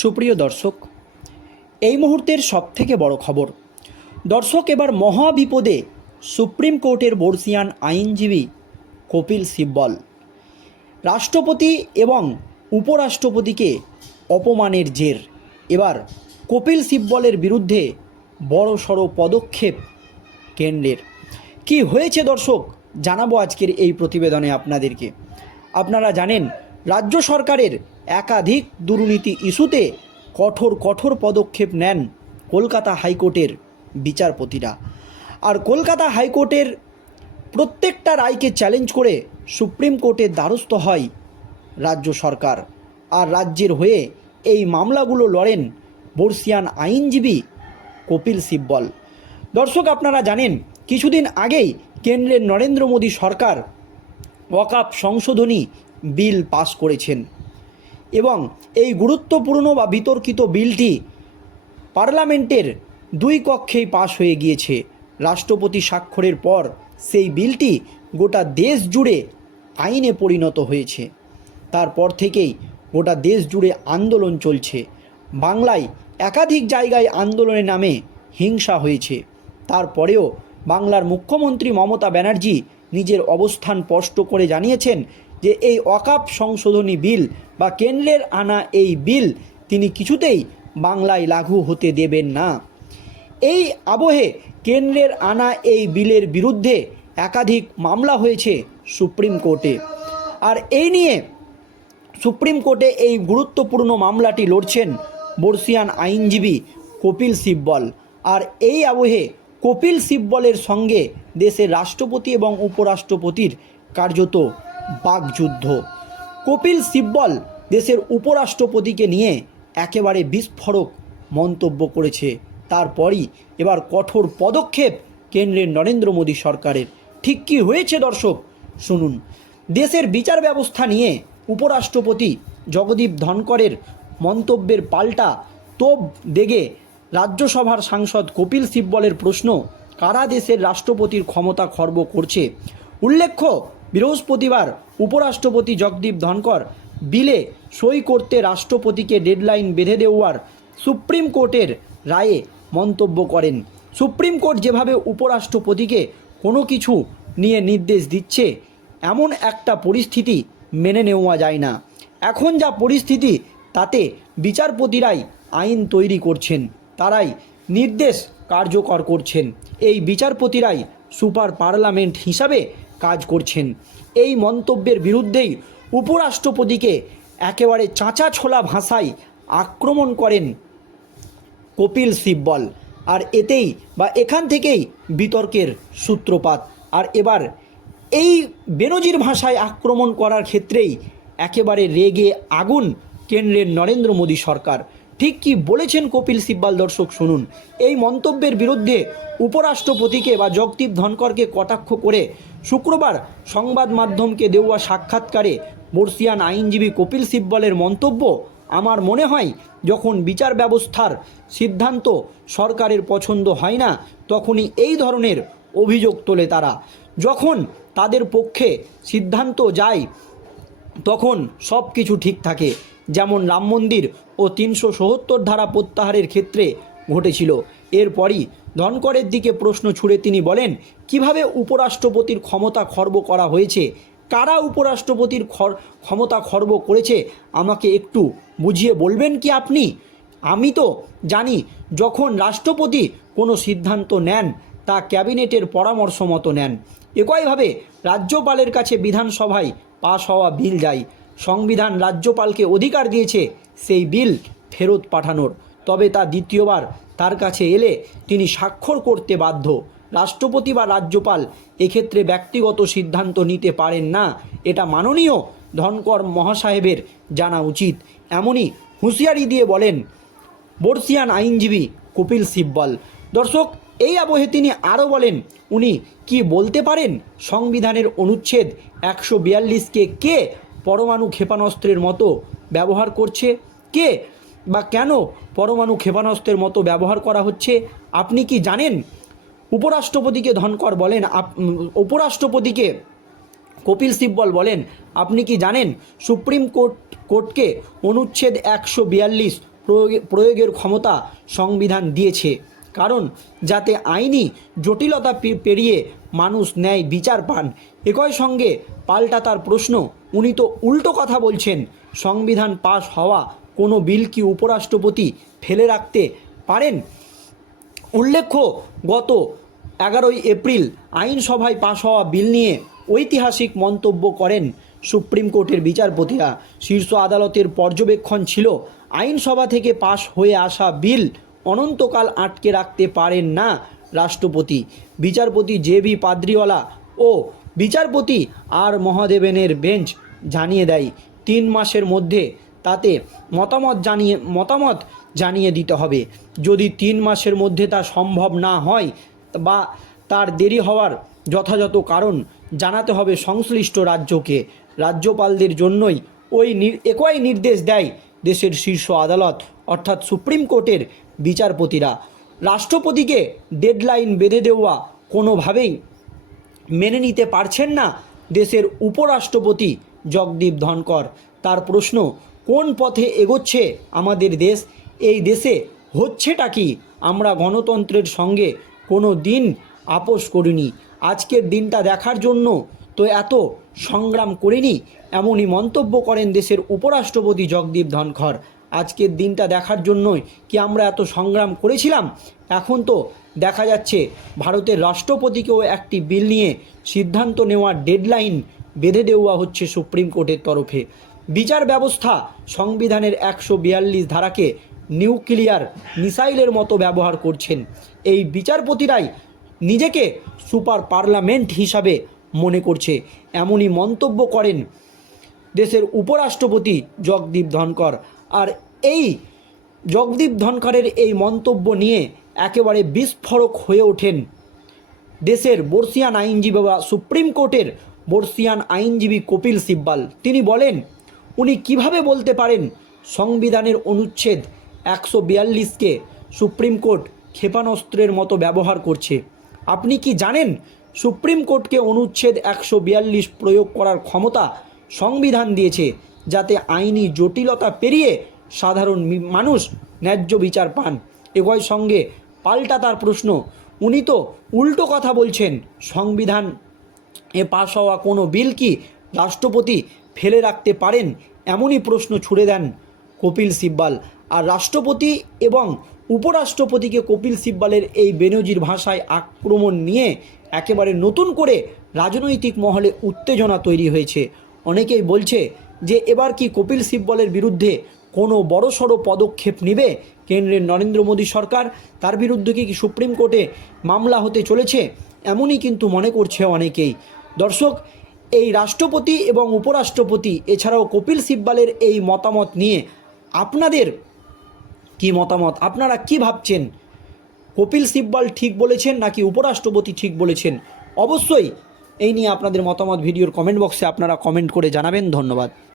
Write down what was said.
সুপ্রিয় দর্শক, এই মুহূর্তের সবথেকে বড় খবর, দর্শক এবার মহা বিপদে সুপ্রিম কোর্টের বর্ষিয়ান আইনজীবী কপিল সিব্বল। রাষ্ট্রপতি এবং উপরাষ্ট্রপতিকে অপমানের জের। এবার কপিল সিব্বলের বিরুদ্ধে বড়সড় পদক্ষেপ কেন্দ্রের। কি হয়েছে দর্শক, জানাব আজকের এই প্রতিবেদনে আপনাদেরকে। আপনারা জানেন, রাজ্য সরকারের একাধিক দুর্নীতি ইস্যুতে কঠোর কঠোর পদক্ষেপ নেন কলকাতা হাইকোর্টের বিচারপতিরা। আর কলকাতা হাইকোর্টের প্রত্যেকটা রায়কে চ্যালেঞ্জ করে সুপ্রিম কোর্টের দ্বারস্থ হয় রাজ্য সরকার। আর রাজ্যের হয়ে এই মামলাগুলো লড়েন বর্ষিয়ান আইনজীবী কপিল সিব্বল। দর্শক, আপনারা জানেন, কিছুদিন আগেই কেন্দ্রের নরেন্দ্র মোদী সরকার ওয়াকাপ সংশোধনী বিল পাস করেছেন। এবং এই গুরুত্বপূর্ণ বা বিতর্কিত বিলটি পার্লামেন্টের দুই কক্ষেই পাশ হয়ে গিয়েছে। রাষ্ট্রপতি স্বাক্ষরের পর সেই বিলটি গোটা দেশ জুড়ে আইনে পরিণত হয়েছে। তারপর থেকেই গোটা দেশ জুড়ে আন্দোলন চলছে। বাংলায় একাধিক জায়গায় আন্দোলনের নামে হিংসা হয়েছে। তারপরেও বাংলার মুখ্যমন্ত্রী মমতা ব্যানার্জি নিজের অবস্থান স্পষ্ট করে জানিয়েছেন যে এই অকাপ সংশোধনী বিল বা কেন্দ্রের আনা এই বিল তিনি কিছুতেই বাংলায় লাঘু হতে দেবেন না। এই আবহে কেন্দ্রের আনা এই বিলের বিরুদ্ধে একাধিক মামলা হয়েছে সুপ্রিম কোর্টে। আর এই নিয়ে সুপ্রিম কোর্টে এই গুরুত্বপূর্ণ মামলাটি লড়ছেন বর্ষিয়ান আইনজীবী কপিল সিব্বল। আর এই আবহে কপিল সিব্বলের সঙ্গে দেশের রাষ্ট্রপতি এবং উপরাষ্ট্রপতির কার্যত বাকযুদ্ধ। কপিল সিব্বল দেশের উপরাষ্ট্রপতিকে নিয়ে একেবারে বিস্ফোরক মন্তব্য করেছে। তারপরই এবার কঠোর পদক্ষেপ কেন্দ্রের নরেন্দ্র মোদী সরকারের। ঠিক কী হয়েছে দর্শক? শুনুন। দেশের বিচার ব্যবস্থা নিয়ে উপরাষ্ট্রপতি জগদীপ ধনকরের মন্তব্যের পাল্টা তোপ দেগে রাজ্যসভার সাংসদ কপিল সিব্বলের প্রশ্ন, কারা দেশের রাষ্ট্রপতির ক্ষমতা খর্ব করছে? উল্লেখ্য বৃহস্পতিবার উপরাষ্ট্রপতি জগদীপ ধনকর বিলে সই করতে রাষ্ট্রপতিকে ডেডলাইন বেঁধে দেওয়ার সুপ্রিম কোর্টের রায়ে মন্তব্য করেন। সুপ্রিম কোর্ট যেভাবে উপরাষ্ট্রপতিকে কোনো কিছু নিয়ে নির্দেশ দিচ্ছে, এমন একটা পরিস্থিতি মেনে নেওয়া যায় না। এখন যা পরিস্থিতি, তাতে বিচারপতিরাই আইন তৈরি করছেন, তারাই নির্দেশ কার্যকর করছেন। এই বিচারপতিরাই সুপার পার্লামেন্ট হিসাবে কাজ করছেন। এই মন্তব্যের বিরুদ্ধেই উপরাষ্ট্রপতিকে একেবারে চাঁচা ছোলা ভাষায় আক্রমণ করেন কপিল সিব্বল। আর এতেই বা এখান থেকেই বিতর্কের সূত্রপাত। আর এবার এই বেনজির ভাষায় আক্রমণ করার ক্ষেত্রেই একেবারে রেগে আগুন কেন্দ্রের নরেন্দ্র মোদী সরকার। ঠিক কি বলেছেন কপিল সিব্বাল দর্শক শুনুন। এই মন্তব্যের বিরুদ্ধে উপরাষ্ট্রপতিকে বা জগদীপ ধনকরকে কটাক্ষ করে শুক্রবার সংবাদ মাধ্যমকে দেওয়া সাক্ষাৎকারে বর্ষিয়ান আইনজীবী কপিল সিব্বলের মন্তব্য, আমার মনে হয় যখন বিচার ব্যবস্থার সিদ্ধান্ত সরকারের পছন্দ হয় না, তখনই এই ধরনের অভিযোগ তোলে তারা। যখন তাদের পক্ষে সিদ্ধান্ত যায়, তখন সব কিছু ঠিক থাকে। যেমন রাম মন্দির ও তিনশো সত্তর ধারা প্রত্যাহারের ক্ষেত্রে ঘটেছিল। এরপরই ধনকরের দিকে প্রশ্ন ছুড়ে তিনি বলেন, কীভাবে উপরাষ্ট্রপতির ক্ষমতা খর্ব করা হয়েছে? কারা উপরাষ্ট্রপতির খর- ক্ষমতা খর্ব করেছে? আমাকে একটু বুঝিয়ে বলবেন কি আপনি? আমি তো জানি, যখন রাষ্ট্রপতি কোনো সিদ্ধান্ত নেন, তা ক্যাবিনেটের পরামর্শ মতো নেন। একইভাবে রাজ্যপালের কাছে বিধানসভায় পাশ হওয়া বিল যায়। সংবিধান রাজ্যপালকে অধিকার দিয়েছে সেই বিল ফেরত পাঠানোর। তবে তা দ্বিতীয়বার তার কাছে এলে তিনি স্বাক্ষর করতে বাধ্য। রাষ্ট্রপতি বা রাজ্যপাল এক্ষেত্রে ব্যক্তিগত সিদ্ধান্ত নিতে পারেন না, এটা মাননীয় ধনকর মহাসাহেবের জানা উচিত। এমনই হুঁশিয়ারি দিয়ে বলেন, বর্ষিয়ান আইনজীবী কপিল সিব্বল। দর্শক, এই আবহে তিনি আরও বলেন, উনি কি বলতে পারেন? সংবিধানের অনুচ্ছেদ একশো বিয়াল্লিশকে কে পরমাণু ক্ষেপণাস্ত্রের মতো ব্যবহার করছে। কে বা কেন পরমাণু ক্ষেপণাস্ত্রের মতো ব্যবহার করা হচ্ছে? আপনি কি জানেন? উপরাষ্ট্রপতিকে ধনকর বলেন উপরাষ্ট্রপতিকে কপিল সিব্বল বলেন, আপনি কি জানেন? সুপ্রিম কোর্ট, কোর্টকে অনুচ্ছেদ একশো বিয়াল্লিশ প্রয়োগে, প্রয়োগের ক্ষমতা সংবিধান দিয়েছে। কারণ যাতে আইনি জটিলতা পেরিয়ে মানুষ ন্যায় বিচার পান। একই সঙ্গে পাল্টা তার প্রশ্ন, উনি তো উল্টো কথা বলছেন, সংবিধান পাশ হওয়া কোনো বিল কি উপরাষ্ট্রপতি ফেলে রাখতে পারেন? উল্লেখ্য, গত এগারোই এপ্রিল আইনসভায় পাশ হওয়া বিল নিয়ে ঐতিহাসিক মন্তব্য করেন সুপ্রিম কোর্টের বিচারপতিরা। শীর্ষ আদালতের পর্যবেক্ষণ ছিল, আইনসভা থেকে পাশ হয়ে আসা বিল অনন্তকাল আটকে রাখতে পারেন না রাষ্ট্রপতি। বিচারপতি জে বি পাদ্রিওয়ালা ও বিচারপতি আর মহাদেবেনের বেঞ্চ জানিয়ে দেয়, তিন মাসের মধ্যে তাতে মতামত জানিয়ে মতামত জানিয়ে দিতে হবে। যদি তিন মাসের মধ্যে তা সম্ভব না হয় বা তার দেরি হওয়ার যথাযথ কারণ জানাতে হবে সংশ্লিষ্ট রাজ্যকে। রাজ্যপালদের জন্যই ওই একই নির্দেশ দেয় দেশের শীর্ষ আদালত, অর্থাৎ সুপ্রিম কোর্টের বিচারপতিরা। রাষ্ট্রপতিকে ডেডলাইন বেঁধে দেওয়া কোনোভাবেই মেনে নিতে পারছেন না দেশের উপরাষ্ট্রপতি জগদীপ ধনকর তার প্রশ্ন, কোন পথে এগোচ্ছে আমাদের দেশ? এই দেশে হচ্ছেটা কি? আমরা গণতন্ত্রের সঙ্গে কোনো দিন আপোষ করিনি। আজকের দিনটা দেখার জন্য তো এত সংগ্রাম করিনি, এমনই মন্তব্য করেন দেশের উপরাষ্ট্রপতি জগদীপ ধনখড়। আজকের দিনটা দেখার জন্যই কি আমরা এত সংগ্রাম করেছিলাম? এখন তো দেখা যাচ্ছে ভারতের রাষ্ট্রপতিকেও একটি বিল নিয়ে সিদ্ধান্ত নেওয়ার ডেডলাইন বেঁধে দেওয়া হচ্ছে সুপ্রিম কোর্টের তরফে। বিচার ব্যবস্থা সংবিধানের একশো বিয়াল্লিশ ধারাকে নিউক্লিয়ার মিসাইলের মতো ব্যবহার করছেন। এই বিচারপতিরাই নিজেকে সুপার পার্লামেন্ট হিসাবে মনে করছে। এমনই মন্তব্য করেন দেশের উপরাষ্ট্রপতি জগদীপ ধনকর আর এই জগদীপ ধনকরের এই মন্তব্য নিয়ে একেবারে বিস্ফোরক হয়ে ওঠেন দেশের বর্ষিয়ান আইনজীবী বা সুপ্রিম কোর্টের বর্ষিয়ান আইনজীবী কপিল সিব্বাল। তিনি বলেন, উনি কীভাবে বলতে পারেন সংবিধানের অনুচ্ছেদ একশো বিয়াল্লিশকে সুপ্রিম কোর্ট ক্ষেপণাস্ত্রের মতো ব্যবহার করছে? আপনি কি জানেন সুপ্রিম কোর্টকে অনুচ্ছেদ একশো বিয়াল্লিশ প্রয়োগ করার ক্ষমতা সংবিধান দিয়েছে যাতে আইনি জটিলতা পেরিয়ে সাধারণ মানুষ ন্যায্য বিচার পান। একই সঙ্গে পাল্টা তার প্রশ্ন, উনি তো উল্টো কথা বলছেন, সংবিধান এ পাশ হওয়া কোনো বিল কি রাষ্ট্রপতি ফেলে রাখতে পারেন? এমনই প্রশ্ন ছুড়ে দেন কপিল সিব্বাল। আর রাষ্ট্রপতি এবং উপরাষ্ট্রপতিকে কপিল সিব্বালের এই বেনজির ভাষায় আক্রমণ নিয়ে একেবারে নতুন করে রাজনৈতিক মহলে উত্তেজনা তৈরি হয়েছে। অনেকেই বলছে যে এবার কি কপিল সিব্বলের বিরুদ্ধে কোনো বড়সড় পদক্ষেপ নেবে কেন্দ্রের নরেন্দ্র মোদী সরকার? তার বিরুদ্ধে কি সুপ্রিম কোর্টে মামলা হতে চলেছে? এমনই কিন্তু মনে করছে অনেকেই। দর্শক, এই রাষ্ট্রপতি এবং উপরাষ্ট্রপতি, এছাড়াও কপিল সিব্বালের এই মতামত নিয়ে আপনাদের কি মতামত? আপনারা কি ভাবছেন? কপিল সিব্বাল ঠিক বলেছেন নাকি উপরাষ্ট্রপতি ঠিক বলেছেন? অবশ্যই এই নিয়ে আপনাদের মতামত ভিডিওর কমেন্ট বক্সে আপনারা কমেন্ট করে জানাবেন। ধন্যবাদ।